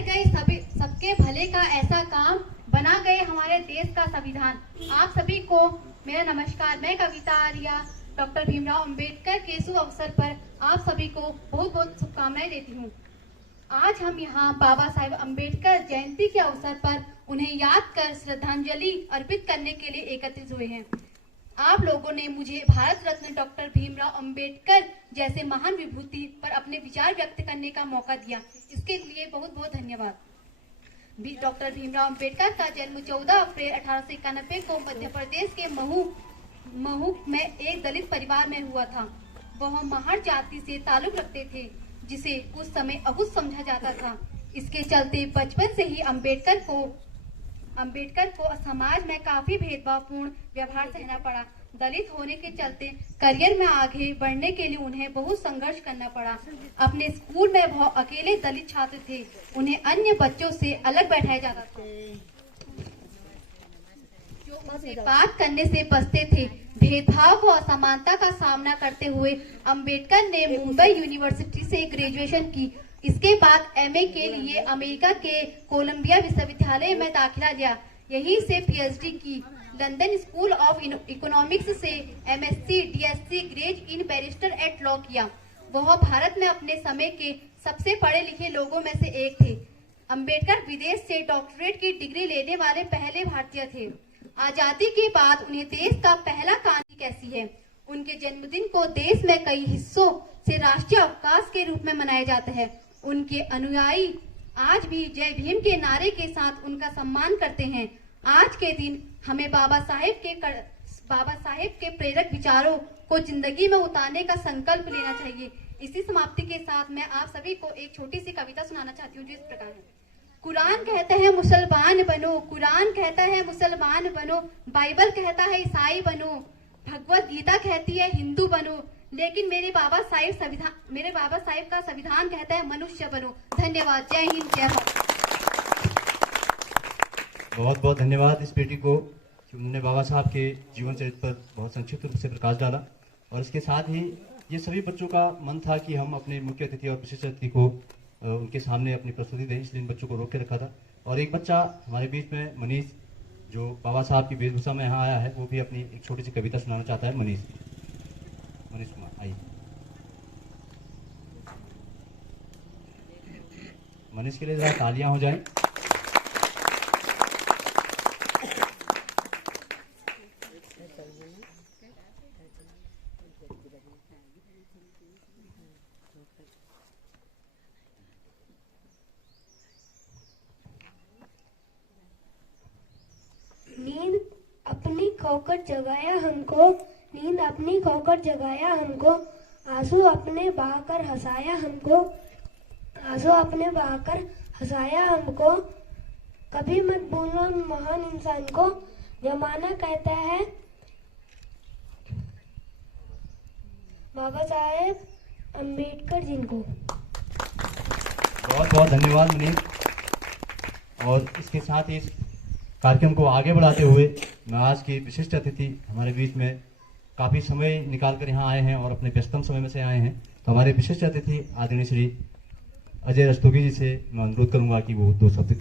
कर गए सबके भले का ऐसा काम, बना गए हमारे देश का संविधान। आप सभी को मेरा नमस्कार। मैं कविता आर्या डॉक्टर भीमराव अंबेडकर के शुभ अवसर पर आप सभी को बहुत बहुत शुभकामनाएं देती हूँ। आज हम यहाँ बाबा साहेब अंबेडकर जयंती के अवसर पर उन्हें याद कर श्रद्धांजलि अर्पित करने के लिए एकत्रित हुए हैं। आप लोगों ने मुझे भारत रत्न डॉक्टर भीमराव अंबेडकर जैसे महान विभूति पर अपने विचार व्यक्त करने का मौका दिया, इसके लिए बहुत बहुत धन्यवाद। डॉक्टर भीमराव अंबेडकर का जन्म 14 अप्रैल 1891 को मध्य प्रदेश के महू में एक दलित परिवार में हुआ था। वह महार जाति से ताल्लुक रखते थे, जिसे उस समय अबुझ समझा जाता था। इसके चलते बचपन से ही अंबेडकर को समाज में काफी भेदभावपूर्ण व्यवहार सहना पड़ा। दलित होने के चलते करियर में आगे बढ़ने के लिए उन्हें बहुत संघर्ष करना पड़ा। अपने स्कूल में वह अकेले दलित छात्र थे, उन्हें अन्य बच्चों से अलग बैठाया जाता था, जो उनसे बात करने से बचते थे। भेदभाव व असमानता का सामना करते हुए अंबेडकर ने मुंबई यूनिवर्सिटी से ग्रेजुएशन की। इसके बाद एमए के लिए अमेरिका के कोलंबिया विश्वविद्यालय में दाखिला लिया। यहीं से पीएचडी की। लंदन स्कूल ऑफ इकोनॉमिक्स से MSc DSc Gray's Inn barrister at law किया। वह भारत में अपने समय के सबसे पढ़े लिखे लोगों में से एक थे। अंबेडकर विदेश से डॉक्टरेट की डिग्री लेने वाले पहले भारतीय थे। आजादी के बाद उन्हें देश का पहला कानून कैसी है। उनके जन्मदिन को देश में कई हिस्सों से राष्ट्रीय अवकाश के रूप में मनाया जाता है। उनके अनुयायी आज भी जय भीम के नारे के साथ उनका सम्मान करते हैं। आज के दिन हमें बाबा साहेब के प्रेरक विचारों को जिंदगी में उतारने का संकल्प लेना चाहिए। इसी समाप्ति के साथ मैं आप सभी को एक छोटी सी कविता सुनाना चाहती हूँ, जो इस प्रकार है। कुरान कहता है मुसलमान बनो, कुरान कहता है मुसलमान बनो, बाइबल कहता है ईसाई बनो, भगवत गीता कहती है हिंदू बनो, लेकिन मेरे बाबा साहेब का संविधान कहता है मनुष्य बनो। धन्यवाद। जय हिंद, जय भारत। बहुत बहुत धन्यवाद इस बेटी को कि उन्होंने बाबा साहब के जीवन चरित्र पर बहुत संक्षिप्त रूप से प्रकाश डाला। और इसके साथ ही ये सभी बच्चों का मन था कि हम अपने मुख्य अतिथि और विशिष्ट अतिथि को उनके सामने अपनी प्रस्तुति दें, इसलिए इन बच्चों को रोक के रखा था। और एक बच्चा हमारे बीच में मनीष, जो बाबा साहब की वेशभूषा में यहाँ आया है, वो भी अपनी एक छोटी सी कविता सुनाना चाहता है। मनीष कुमार आइए। मनीष के लिए जरा तालियां हो जाएं। नींद अपनी खोकर जगाया हमको, नींद अपनी खोकर जगाया हमको, आंसू अपने बहाकर हंसाया हमको, आंसू अपने बहाकर हंसाया हमको। कभी मत भूलो महान इंसान को, जमाना कहता है बाबा साहेब अंबेडकर जिनको। बहुत बहुत धन्यवाद मनीष। और इसके साथ ही इस कार्यक्रम को आगे बढ़ाते हुए मैं आज के विशिष्ट अतिथि हमारे बीच में काफ़ी समय निकालकर यहाँ आए हैं और अपने व्यस्तम समय में से आए हैं, तो हमारे विशिष्ट अतिथि आदरणीय श्री अजय रस्तोगी जी से मैं अनुरोध करूंगा कि वो 2 शब्द